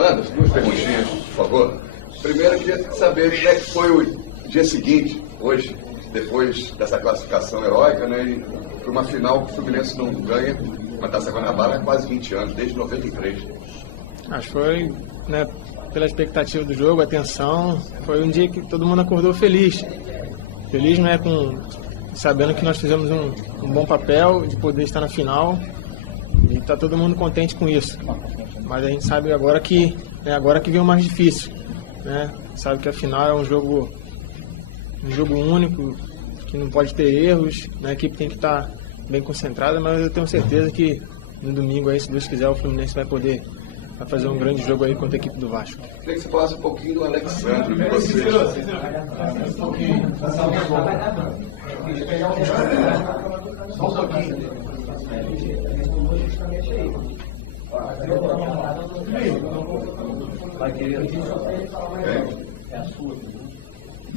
Anderson, duas perguntinhas, por favor. Primeiro, eu queria saber como é que foi o dia seguinte, hoje, depois dessa classificação heróica, né? E para uma final que o Fluminense não ganha uma Taça Guanabara há quase 20 anos, desde 93. Acho que foi, né, pela expectativa do jogo, a tensão, foi um dia que todo mundo acordou feliz. Feliz, né, sabendo que nós fizemos um bom papel de poder estar na final e está todo mundo contente com isso. Mas a gente sabe agora que vem o mais difícil, né? Sabe que a final é um jogo único, que não pode ter erros, né? A equipe tem que estar bem concentrada, mas eu tenho certeza que no domingo aí, se Deus quiser, o Fluminense vai poder fazer um grande jogo aí contra a equipe do Vasco. Queria que você falasse um pouquinho do Alexandre, de vocês. Só um pouquinho. Vai querer. É a sua.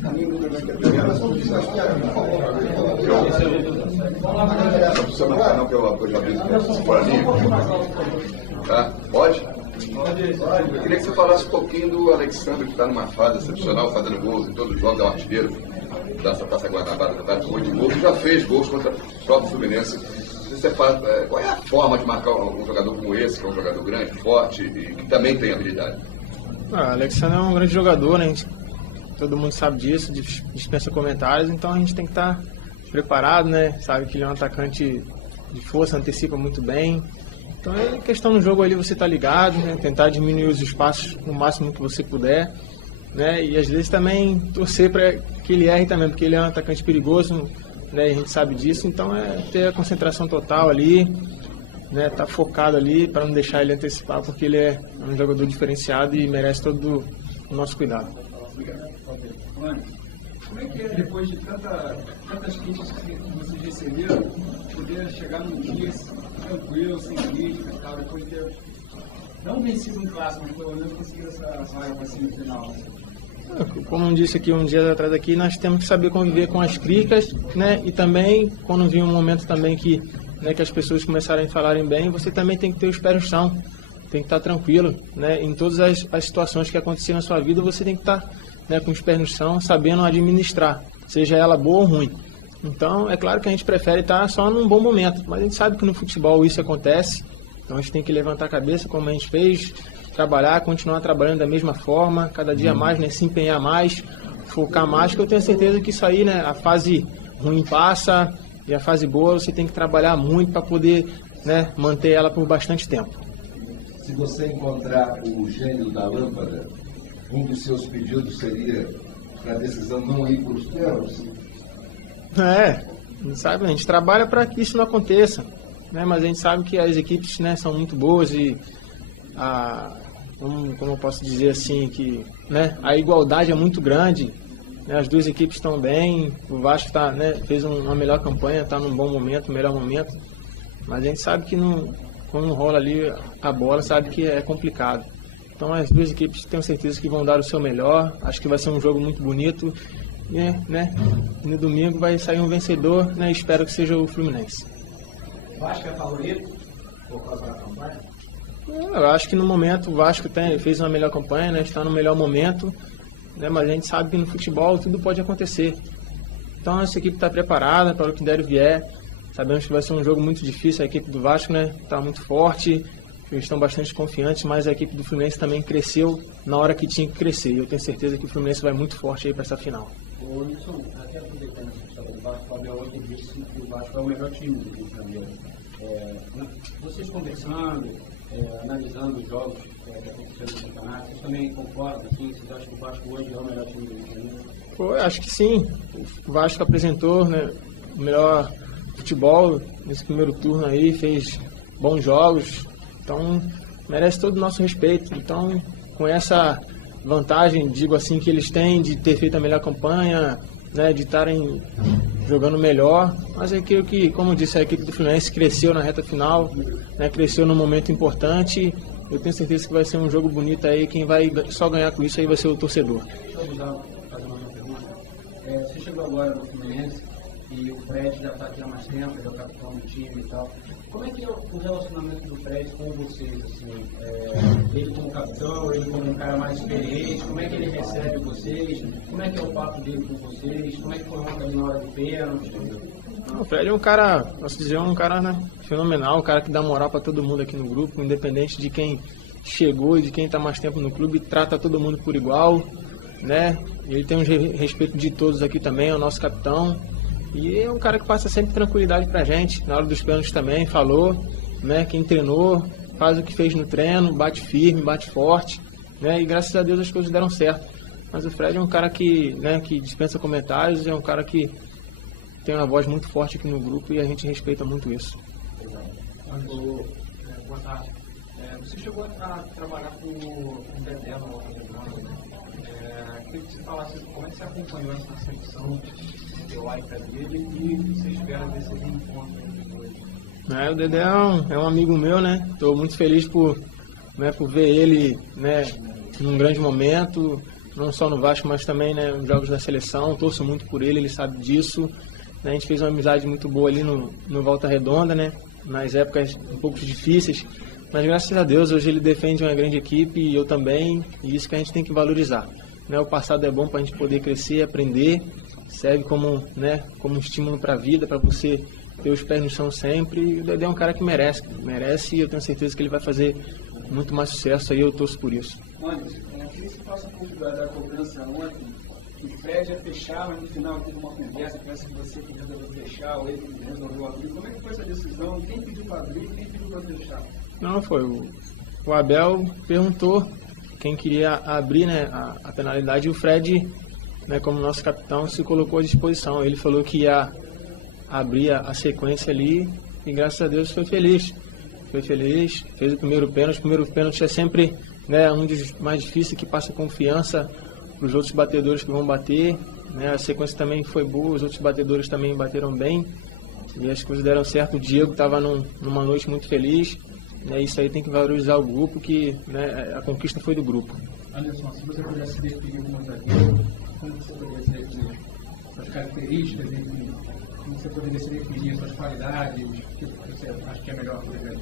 Não precisa marcar não, que eu já vi por ali. Tá? Pode? Eu queria que você falasse um pouquinho do Alexandre, que está numa fase excepcional, fazendo gols em todos os jogos, é um artilheiro dessa Taça Guanabara, com 8 gols, já fez gols contra o próprio Fluminense. Você fala, qual é a forma de marcar um jogador como esse, que é um jogador grande, forte e que também tem habilidade? O Alexandre é um grande jogador, né? Todo mundo sabe disso, dispensa comentários, então a gente tem que estar preparado, né? Sabe que ele é um atacante de força, antecipa muito bem. Então é questão no jogo ali você estar ligado, né? Tentar diminuir os espaços o máximo que você puder, né? E às vezes também torcer para que ele erre também, porque ele é um atacante perigoso, né? E a gente sabe disso, então é ter a concentração total ali, né? Tá focado ali para não deixar ele antecipar, porque ele é um jogador diferenciado e merece todo o nosso cuidado. Como é que é, depois de tantas críticas que vocês receberam, poder chegar num dia tranquilo, sem crítica e tal, depois de ter não vencido um clássico, mas pelo menos conseguiu essa vaga para semifinal? Como eu disse aqui um dia atrás aqui, nós temos que saber conviver com as críticas, né? E também, quando vir um momento também que, né, que as pessoas começarem a falarem bem, você também tem que ter os pés no chão, tem que estar tranquilo, né? Em todas as situações que aconteceram na sua vida, você tem que estar, né, com os pés no chão, sabendo administrar, seja ela boa ou ruim. Então, é claro que a gente prefere estar só num bom momento, mas a gente sabe que no futebol isso acontece, então a gente tem que levantar a cabeça, como a gente fez, trabalhar, continuar trabalhando da mesma forma, cada dia mais, né, se empenhar mais, focar mais, que eu tenho certeza que isso aí, né, a fase ruim passa e a fase boa você tem que trabalhar muito para poder, né, manter ela por bastante tempo. Se você encontrar o gênio da lâmpada, um dos seus pedidos seria para a decisão não ir para os pênaltis? Sabe, a gente trabalha para que isso não aconteça, né? Mas a gente sabe que as equipes, né, são muito boas e como eu posso dizer assim, que, né, a igualdade é muito grande, né? As duas equipes estão bem, o Vasco fez uma melhor campanha, está num bom momento, melhor momento, mas a gente sabe que quando rola ali a bola, sabe que é complicado. Então as duas equipes tenho certeza que vão dar o seu melhor, acho que vai ser um jogo muito bonito, né? No domingo vai sair um vencedor, né? Espero que seja o Fluminense. O Vasco é favorito por causa da campanha? Eu acho que no momento o Vasco fez uma melhor campanha, né? Está no melhor momento, né? Mas a gente sabe que no futebol tudo pode acontecer. Então essa equipe está preparada para o que der e vier. Sabemos que vai ser um jogo muito difícil, a equipe do Vasco, né, está muito forte, eles estão bastante confiantes, mas a equipe do Fluminense também cresceu na hora que tinha que crescer. E eu tenho certeza que o Fluminense vai muito forte aí para essa final. Ô Wilson, até aproveitando essa história do Vasco, o Fabião ontem disse que o Vasco é o melhor time do Rio de Janeiro. Vocês conversando, analisando os jogos que aconteceram no campeonato, vocês também concordam? Assim, vocês acham que o Vasco hoje é o melhor time do Rio de Janeiro? Eu acho que sim. O Vasco apresentou, né, o melhor futebol nesse primeiro turno aí, fez bons jogos, então merece todo o nosso respeito. Então, com essa vantagem, digo assim, que eles têm de ter feito a melhor campanha, né, de estarem jogando melhor, mas é que, como eu disse, a equipe do Fluminense cresceu na reta final, né, cresceu num momento importante. Eu tenho certeza que vai ser um jogo bonito aí, quem vai só ganhar com isso aí vai ser o torcedor. Deixa eu fazer uma pergunta. Você chegou agora no Fluminense e o Fred já está aqui há mais tempo, já é o capitão do time e tal. Como é que é o relacionamento do Fred com vocês, assim? Ele como capitão, ele como um cara mais experiente, como é que ele recebe vocês? Como é que é o papo dele com vocês? Como é que foi ontem na hora do pênalti? O Fred é um cara, posso dizer, um cara, né, fenomenal, um cara que dá moral para todo mundo aqui no grupo, independente de quem chegou e de quem está mais tempo no clube, trata todo mundo por igual, né? Ele tem um respeito de todos aqui também, é o nosso capitão. E é um cara que passa sempre tranquilidade pra gente. Na hora dos pênaltis também, falou, né? Quem treinou, faz o que fez no treino, bate firme, bate forte, né? E graças a Deus as coisas deram certo. Mas o Fred é um cara que, né, que dispensa comentários, é um cara que tem uma voz muito forte aqui no grupo e a gente respeita muito isso. Boa tarde. Você chegou a trabalhar com o Dedé no queria que você falasse como é que você acompanhou essa recepção teórica dele e você espera desse reencontro depois. O Dedé é um amigo meu, né? Estou muito feliz por ver ele, né, num grande momento, não só no Vasco, mas também, né, nos jogos da seleção. Torço muito por ele, ele sabe disso. A gente fez uma amizade muito boa ali no Volta Redonda, né? Nas épocas um pouco difíceis. Mas graças a Deus, hoje ele defende uma grande equipe e eu também. E isso que a gente tem que valorizar. Né? O passado é bom para a gente poder crescer, aprender. Serve como um estímulo para a vida, para você ter os pés no chão sempre. E o Dedé é um cara que merece e eu tenho certeza que ele vai fazer muito mais sucesso aí, eu torço por isso. Anderson, eu queria que você faça um pouco da cobrança ontem. O Fred ia fechar, mas no final teve uma conversa, parece que você que resolveu fechar, ou ele que resolveu abrir. Como é que foi essa decisão? Quem pediu para abrir e quem pediu para fechar? Não, foi o Abel perguntou quem queria abrir, né, a penalidade, e o Fred, né, como nosso capitão, se colocou à disposição. Ele falou que ia abrir a sequência ali e graças a Deus foi feliz, fez o primeiro pênalti é sempre, né, um dos mais difíceis, que passa confiança para os outros batedores que vão bater, né? A sequência também foi boa, os outros batedores também bateram bem e as coisas deram certo. O Diego estava numa noite muito feliz, né? Isso aí tem que valorizar o grupo, que, né, a conquista foi do grupo. Anderson, se você pudesse definir como zagueiro, como você poderia definir suas características, como você poderia definir suas qualidades, o que você acha que é melhor para o zagueiro?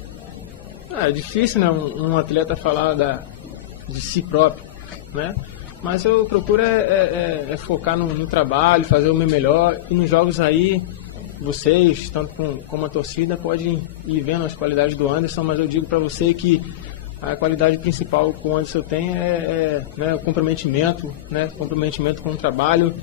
É difícil, né, um atleta falar de si próprio, né? Mas eu procuro focar no trabalho, fazer o meu melhor. E nos jogos aí, vocês, tanto como a torcida, podem ir vendo as qualidades do Anderson, mas eu digo para você que a qualidade principal que o Anderson tem né, o comprometimento com o trabalho,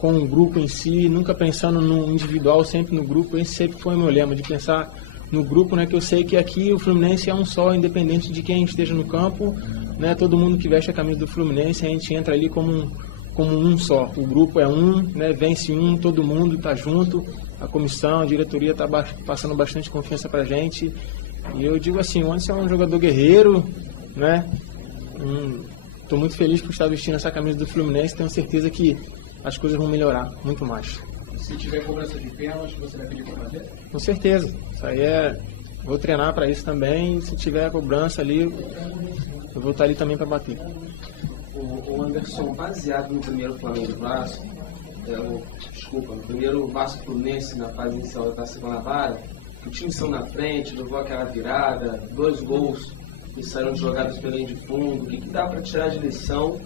com o grupo em si, nunca pensando no individual, sempre no grupo. Esse sempre foi o meu lema, de pensar no grupo, né, que eu sei que aqui o Fluminense é um só, independente de quem esteja no campo, né, todo mundo que veste a camisa do Fluminense, a gente entra ali como um só. O grupo é um, né, vence um, todo mundo está junto, a comissão, a diretoria está passando bastante confiança para a gente. E eu digo assim, o Anderson é um jogador guerreiro, né? Estou muito feliz por estar vestindo essa camisa do Fluminense, tenho certeza que as coisas vão melhorar muito mais. Se tiver cobrança de pênalti, você vai pedir para fazer? Com certeza. Isso aí vou treinar para isso também. Se tiver cobrança ali, eu vou estar ali também para bater. O Anderson, baseado no primeiro Flamengo do Vasco, no primeiro Vasco Fluminense na fase inicial da Taça Guanabara, o time saiu na frente, levou aquela virada, 2 gols que saíram de jogadas pela linha de fundo. O que dá para tirar de lição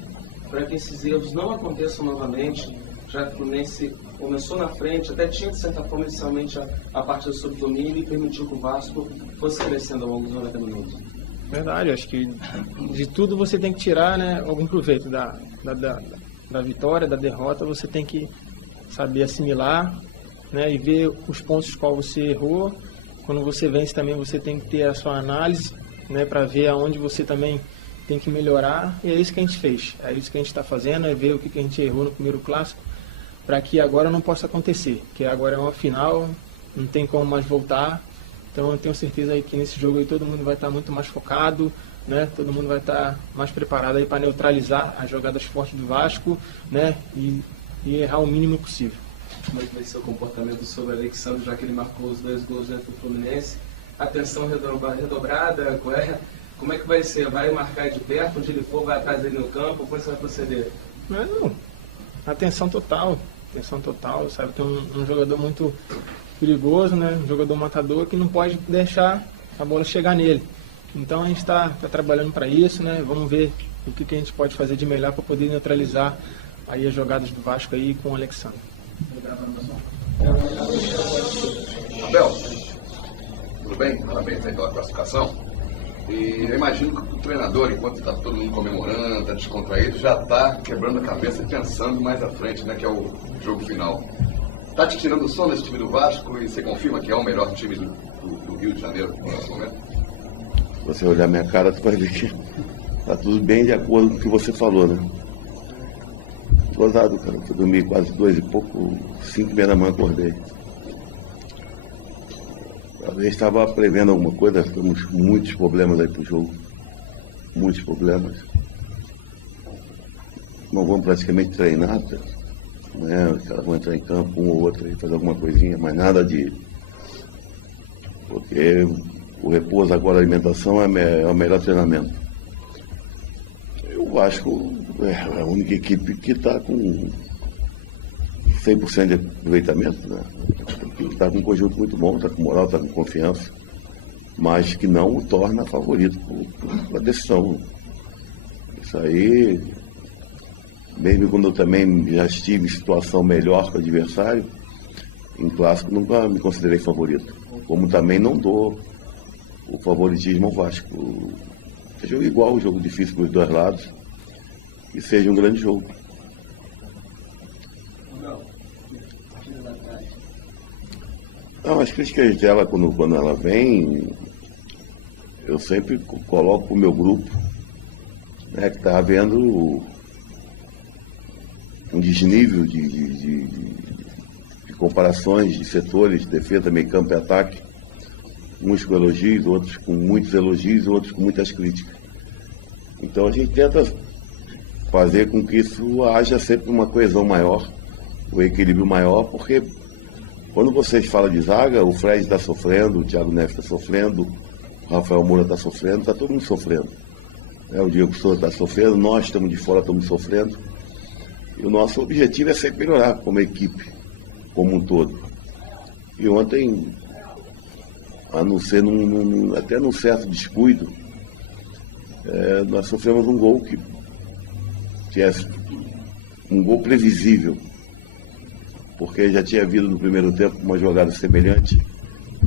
para que esses erros não aconteçam novamente, já que o Fluminense começou na frente, até tinha de certa forma inicialmente a partida sob domínio e permitiu que o Vasco fosse crescendo ao longo dos 90 minutos? Verdade, acho que de tudo você tem que tirar, né, algum proveito da vitória, da derrota. Você tem que saber assimilar, né, e ver os pontos qual você errou. Quando você vence também você tem que ter a sua análise, né, para ver aonde você também tem que melhorar, e é isso que a gente fez, é isso que a gente está fazendo, é ver o que a gente errou no primeiro clássico, para que agora não possa acontecer, que agora é uma final, não tem como mais voltar. Então eu tenho certeza aí que nesse jogo aí todo mundo vai estar muito mais focado, né? Todo mundo vai estar mais preparado aí para neutralizar as jogadas fortes do Vasco, né? E errar o mínimo possível. Como é que vai ser o comportamento sobre o Alexandre, já que ele marcou os 2 gols dentro do Fluminense? Atenção redobrada, como é que vai ser? Vai marcar de perto, onde ele for, vai atrás dele no campo, como você vai proceder? Não, atenção total. atenção total, sabe? Tem um jogador muito perigoso, né? Um jogador matador que não pode deixar a bola chegar nele. Então a gente está trabalhando para isso, né? Vamos ver o que a gente pode fazer de melhor para poder neutralizar aí as jogadas do Vasco aí com o Alexandre. Abel, tudo bem? Parabéns aí pela classificação. E eu imagino que o treinador, enquanto está todo mundo comemorando, está descontraído, já está quebrando a cabeça e pensando mais à frente, né? Que é o jogo final. Está te tirando o sono desse time do Vasco e você confirma que é o melhor time do Rio de Janeiro nesse momento? Se você olhar minha cara, tu vai ver que tá tudo bem de acordo com o que você falou, né? Gozado, cara. Fui dormir quase 2 e pouco, 5h30 da manhã acordei. Talvez estava prevendo alguma coisa, temos muitos problemas aí pro jogo. Muitos problemas. Não vamos praticamente treinar, né? Os caras vão entrar em campo, um ou outro aí, fazer alguma coisinha, mas nada de... Porque o repouso agora, a alimentação é o melhor treinamento. O Vasco é a única equipe que está com 100% de aproveitamento, né? Está com um conjunto muito bom, está com moral, está com confiança, mas que não o torna favorito por a decisão. Isso aí, mesmo quando eu também já estive em situação melhor que o adversário, em clássico nunca me considerei favorito. Como também não dou o favoritismo ao Vasco. É jogo igual, um jogo difícil para os dois lados, e seja um grande jogo. Não, as críticas dela, quando ela vem, eu sempre coloco o meu grupo, né, que está havendo um desnível de comparações de setores, defesa, meio campo e ataque, uns com elogios, outros com muitos elogios, outros com muitas críticas. Então a gente tenta fazer com que isso haja sempre uma coesão maior, um equilíbrio maior, porque quando vocês falam de zaga, o Fred está sofrendo, o Thiago Neves está sofrendo, o Rafael Moura está sofrendo, está todo mundo sofrendo. O Diego Souza está sofrendo, nós estamos de fora, estamos sofrendo. E o nosso objetivo é sempre melhorar como equipe, como um todo. E ontem, a não ser até num certo descuido, nós sofremos um gol que é um gol previsível, porque já tinha havido no primeiro tempo uma jogada semelhante,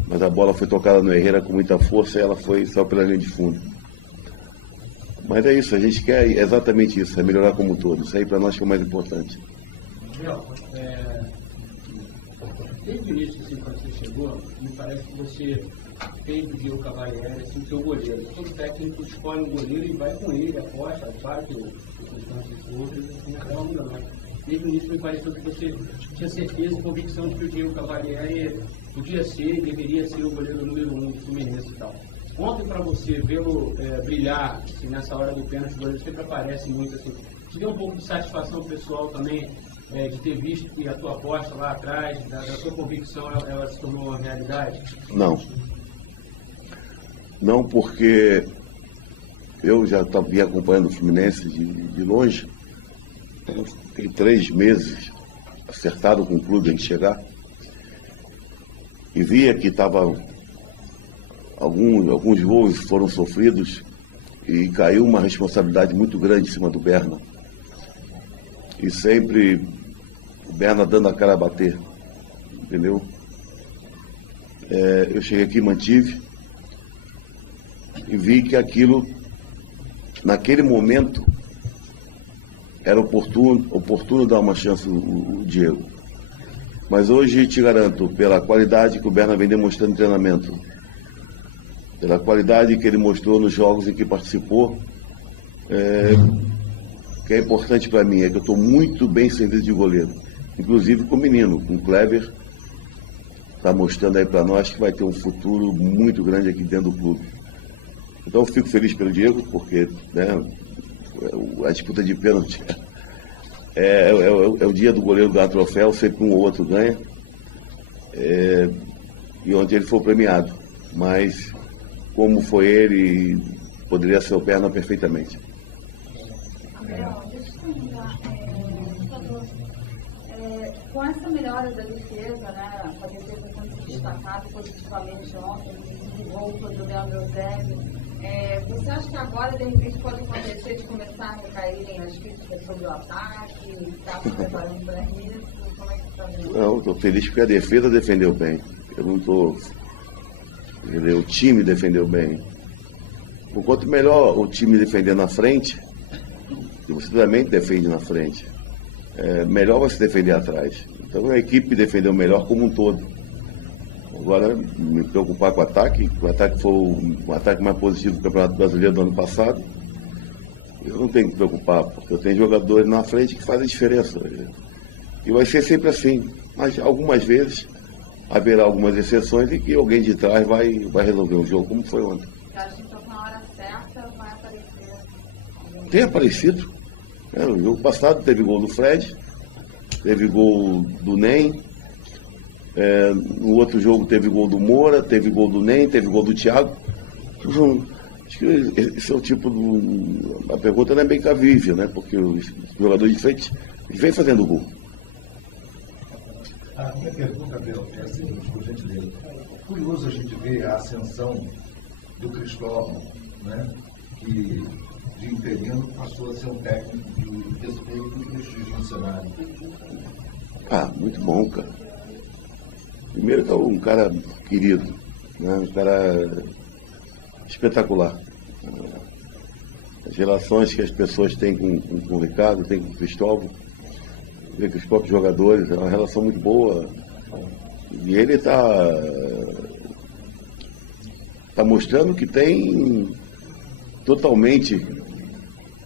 mas a bola foi tocada no Herrera com muita força e ela saiu pela linha de fundo. Mas é isso, a gente quer exatamente isso, é melhorar como um todo. Isso aí para nós que é o mais importante. Desde o início, assim, quando você chegou, me parece que você fez o Diego Cavalieri, assim, o seu goleiro. Todo técnico escolhe um goleiro e vai com ele, aposta, claro que os outros, assim, até uma muda mais. Desde o início me pareceu que você tinha certeza e convicção de que o Diego Cavalieri podia ser e deveria ser o goleiro número 1 do Fluminense e tal. Ontem, para você vê-lo brilhar assim, nessa hora do pênalti, o goleiro sempre aparece muito assim. Te deu um pouco de satisfação pessoal também de ter visto que a tua aposta lá atrás, da sua convicção, ela se tornou uma realidade? Não. Não, porque eu já vinha acompanhando o Fluminense de longe. Fiquei 3 meses acertado com o clube antes de chegar. E via que alguns gols foram sofridos e caiu uma responsabilidade muito grande em cima do Berna. E sempre o Berna dando a cara a bater, entendeu? Eu cheguei aqui, mantive e vi que aquilo, naquele momento, era oportuno dar uma chance ao Diego. Mas hoje te garanto, pela qualidade que o Berna vem demonstrando em treinamento, pela qualidade que ele mostrou nos jogos em que participou, que é importante para mim, é que eu estou muito bem servido de goleiro. Inclusive com o menino, com o Kleber, está mostrando aí para nós que vai ter um futuro muito grande aqui dentro do clube. Então eu fico feliz pelo Diego, porque a disputa de pênalti é o dia do goleiro ganhar troféu, sempre um ou outro ganha. E ontem ele foi premiado, mas como foi ele, poderia ser o Berna perfeitamente. Gabriel, deixa eu te perguntar, por favor, Com essa melhora da defesa, né, com a defesa sendo destacada positivamente ontem, o gol foi do Leandro Eusébio, você acha que agora, de repente, pode acontecer de começar a recaírem as críticas sobre o ataque? Está se preparando para isso? Como é que está vendo? Não, estou feliz porque a defesa defendeu bem. Eu não estou... O time defendeu bem. Por quanto melhor o time defender na frente, e você também defende na frente, melhor você defender atrás. Então a equipe defendeu melhor como um todo. Agora, me preocupar com o ataque foi o ataque mais positivo do Campeonato Brasileiro do ano passado. Eu não tenho que me preocupar, porque eu tenho jogadores na frente que fazem diferença. E vai ser sempre assim. Mas algumas vezes haverá algumas exceções em que alguém de trás vai resolver o jogo, como foi ontem. Eu acho que então, na hora certa vai aparecer. Tem aparecido. No jogo passado teve gol do Fred, teve gol do Ney. No outro jogo teve gol do Moura, teve gol do Ney, teve gol do Thiago. Acho que esse é o tipo do... A pergunta não é bem cabível, né? Porque os jogadores de frente vêm fazendo gol. A minha pergunta, Abel, é a seguinte, por gentileza. Curioso a gente ver a ascensão do Cristóvão, né? Que de interino passou a ser um técnico de respeito e prestígio no cenário. Muito bom, cara. Primeiro que é um cara querido, né? Um cara espetacular. As relações que as pessoas têm com o Ricardo, têm com o Cristóvão, com os próprios jogadores, é uma relação muito boa. E ele está mostrando que tem totalmente,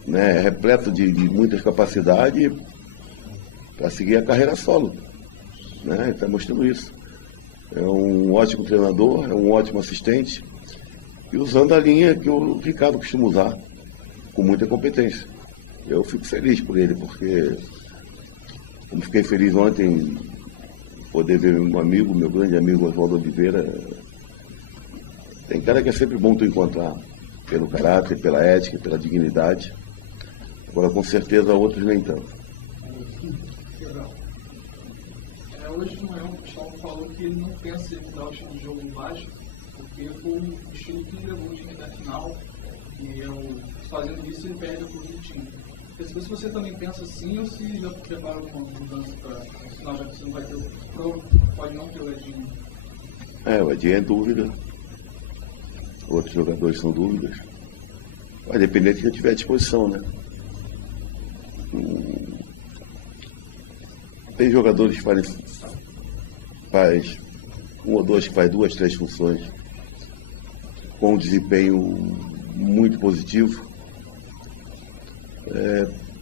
né, repleto de muitas capacidades para seguir a carreira solo. Né? Ele está mostrando isso. É um ótimo treinador, é um ótimo assistente, e usando a linha que o Ricardo costuma usar, com muita competência. Eu fico feliz por ele, porque, como fiquei feliz ontem em poder ver meu amigo, meu grande amigo Oswaldo Oliveira. Tem cara que é sempre bom tu encontrar, pelo caráter, pela ética, pela dignidade. Agora, com certeza, outros nem tanto. Hoje o Cristóvão falou que ele não pensa em mudar o estilo de jogo embaixo, porque foi o estilo que levou o time até a final, e fazendo isso ele perde o do time. Se você também pensa assim, ou se já prepara uma mudança para o final, já que você não vai ter pode não ter o Edinho? O Edinho é dúvida. Outros jogadores são dúvidas. Vai depender de quem tiver à disposição, né? Tem jogadores que faz um ou dois que faz 2, 3 funções com um desempenho muito positivo.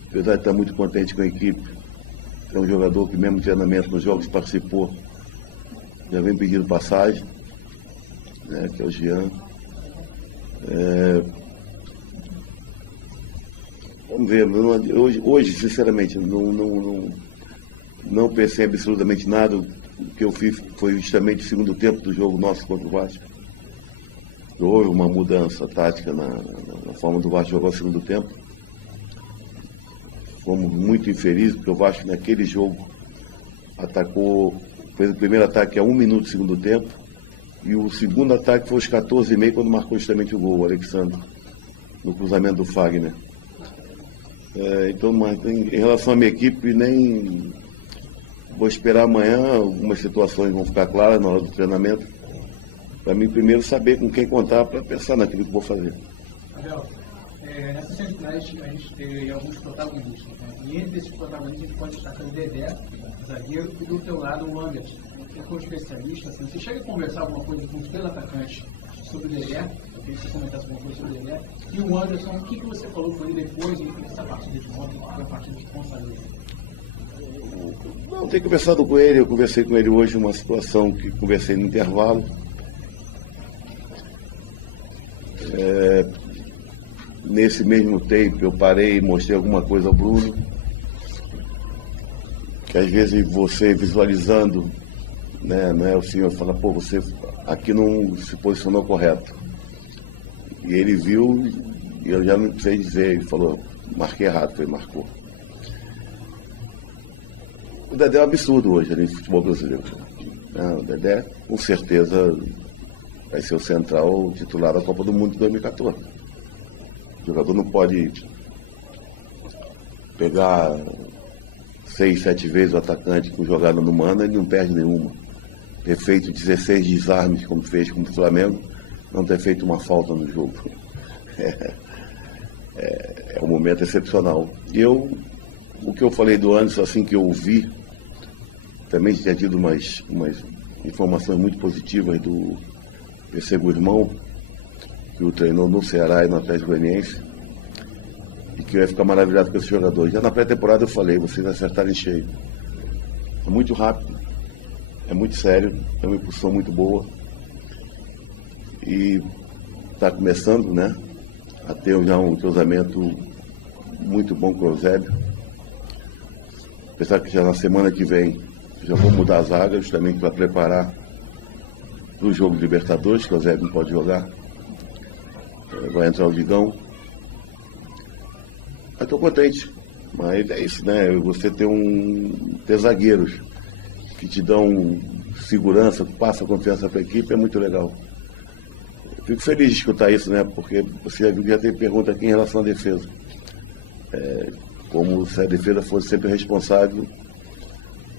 Apesar de estar muito contente com a equipe, é um jogador que mesmo treinamento nos jogos participou, já vem pedindo passagem, né, que é o Jean. Vamos ver, hoje sinceramente, não pensei absolutamente nada. O que eu fiz foi justamente o segundo tempo do jogo nosso contra o Vasco. Houve uma mudança tática na forma do Vasco jogar o segundo tempo. Fomos muito infelizes, porque o Vasco naquele jogo fez o primeiro ataque a 1 minuto do segundo tempo, e o segundo ataque foi aos 14h30, quando marcou justamente o gol, o Alexandre, no cruzamento do Fagner. Então, em relação à minha equipe, nem vou esperar amanhã, algumas situações vão ficar claras na hora do treinamento, para mim primeiro saber com quem contar para pensar naquilo que vou fazer. Abel, nessa semifinais a gente teve alguns protagonistas, né? E entre esses protagonistas a gente pode destacar o Dedé, zagueiro, e do teu lado o Anderson, que é um especialista. Assim, você chega a conversar alguma coisa com os três atacantes sobre o Dedé? Eu queria que você comentasse alguma coisa sobre o Dedé. E o Anderson, o que você falou com ele depois dessa partida de ontem, que foi a partida de Consagrada? Não, tenho conversado com ele, eu conversei com ele hoje uma situação que conversei no intervalo. Nesse mesmo tempo eu parei e mostrei alguma coisa ao Bruno, que às vezes você visualizando, né, não é o senhor fala, você aqui não se posicionou correto. E ele viu, e eu já não sei dizer, ele falou, marquei errado, ele marcou. O Dedé é um absurdo hoje ali no futebol brasileiro. O Dedé, com certeza, vai ser o central titular da Copa do Mundo de 2014. O jogador não pode pegar 6, 7 vezes o atacante com jogada no mano, ele não perde nenhuma. Ter feito 16 desarmes, como fez com o Flamengo, não ter feito uma falta no jogo. É um momento excepcional. E o que eu falei do Anderson, assim que eu vi, também tinha tido umas informações muito positivas do PC Guzmão, que o treinou no Ceará e no Atlético Goianiense, e que eu ia ficar maravilhado com esse jogador. Já na pré-temporada eu falei, vocês acertaram em cheio. É muito rápido, é muito sério, é uma impulsão muito boa. E está começando, né, a ter já um cruzamento muito bom com o Eusébio. Apesar que já na semana que vem já vou mudar a zaga, justamente para preparar para o jogo de Libertadores, que o Eusébio não pode jogar. Vai entrar o Digão. Mas estou contente. Mas é isso, né? Você ter zagueiros que te dão segurança, passam confiança para a equipe, é muito legal. Fico feliz de escutar isso, né? Porque você já tem pergunta aqui em relação à defesa. Como se a defesa fosse sempre responsável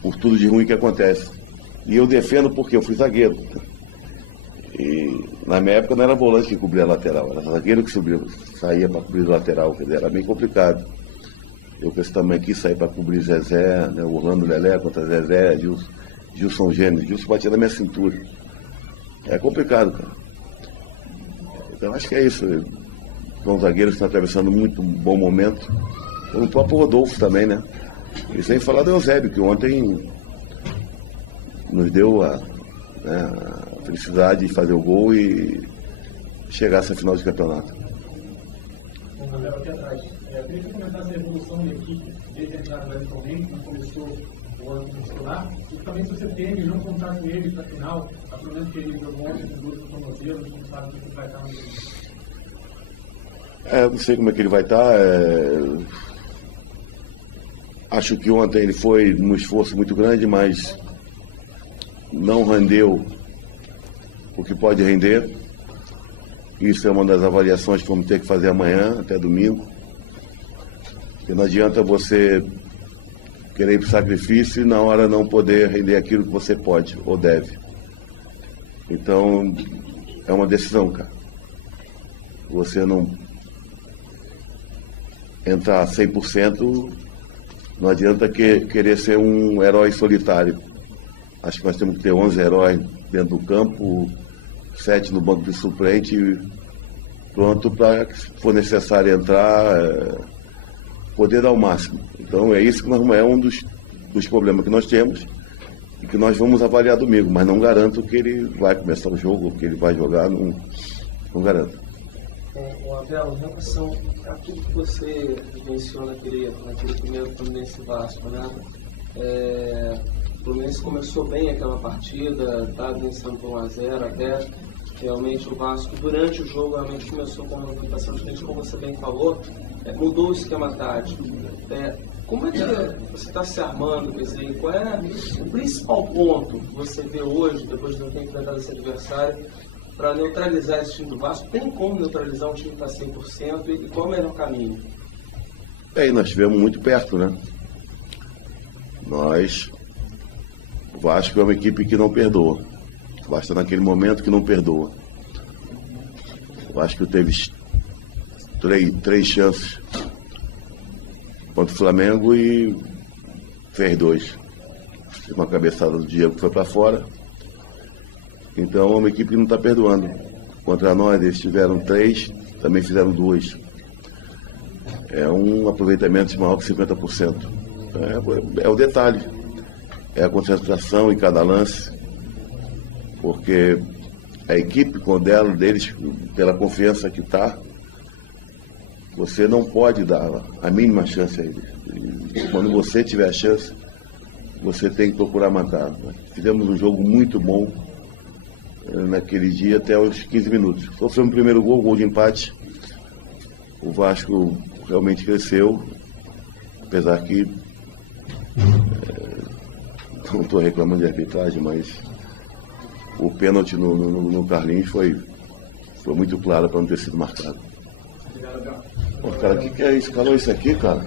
por tudo de ruim que acontece. E eu defendo porque eu fui zagueiro. E na minha época não era volante que cobria a lateral, era zagueiro que saía para cobrir a lateral, quer dizer, era bem complicado. Eu com esse tamanho aqui saí para cobrir Zezé, né, Orlando Lelé contra Zezé, Gilson Gênesis. Gilson batia na minha cintura. É complicado, cara. Então acho que é isso. São zagueiros que estão atravessando muito bom momento. O próprio Rodolfo também, né? E sem falar do Eusébio, que ontem nos deu a felicidade de fazer o gol e chegar a essa final de campeonato. Bom, Gabriel, aqui atrás. Eu queria que comentasse a evolução da equipe desde a entrada do Everton Mendes, quando começou o ano muscular, e também se você teme não contar com ele para a final, a pelo menos que ele jogou ontem com 2 tornozelos, não sabe o que vai estar no jogo. Não sei como é que ele vai estar. Acho que ontem ele foi num esforço muito grande, mas não rendeu o que pode render. Isso é uma das avaliações que vamos ter que fazer amanhã, até domingo. Porque não adianta você querer ir para o sacrifício e na hora não poder render aquilo que você pode ou deve. Então, é uma decisão, cara. Você não entrar 100%, não adianta querer ser um herói solitário. Acho que nós temos que ter 11 heróis dentro do campo, 7 no banco de suplente, pronto para, se for necessário entrar, poder dar o máximo. Então é isso que é um dos problemas que nós temos e que nós vamos avaliar domingo, mas não garanto que ele vai começar o jogo, que ele vai jogar, não garanto. Abel, em relação a tudo que você menciona naquele primeiro Fluminense Vasco, né? O Fluminense começou bem aquela partida, está vencendo por 1-0 até. Realmente o Vasco, durante o jogo, realmente começou com uma movimentação diferente, como você bem falou, mudou o esquema tático. Como é que você está se armando, quer dizer, qual é o principal ponto que você vê hoje, depois de não ter enfrentado esse adversário, para neutralizar esse time do Vasco? Tem como neutralizar um time que está 100% e qual é o melhor caminho? Nós estivemos muito perto, né? O Vasco é uma equipe que não perdoa. O Vasco está naquele momento que não perdoa. O Vasco teve três chances contra o Flamengo e fez 2. Uma cabeçada do Diego que foi para fora. Então é uma equipe que não está perdoando. Contra nós eles tiveram 3, também fizeram 2. É um aproveitamento maior que 50%. É o detalhe. É a concentração em cada lance. Porque a equipe deles, pela confiança que está, você não pode dar a mínima chance a eles. E quando você tiver a chance, você tem que procurar matar. Fizemos um jogo muito bom naquele dia até os 15 minutos. Sofremos o primeiro gol de empate. O Vasco realmente cresceu, apesar que não estou reclamando de arbitragem, mas o pênalti no Carlinhos foi muito claro para não ter sido marcado. Pô, cara, o que é isso? Calou isso aqui, cara?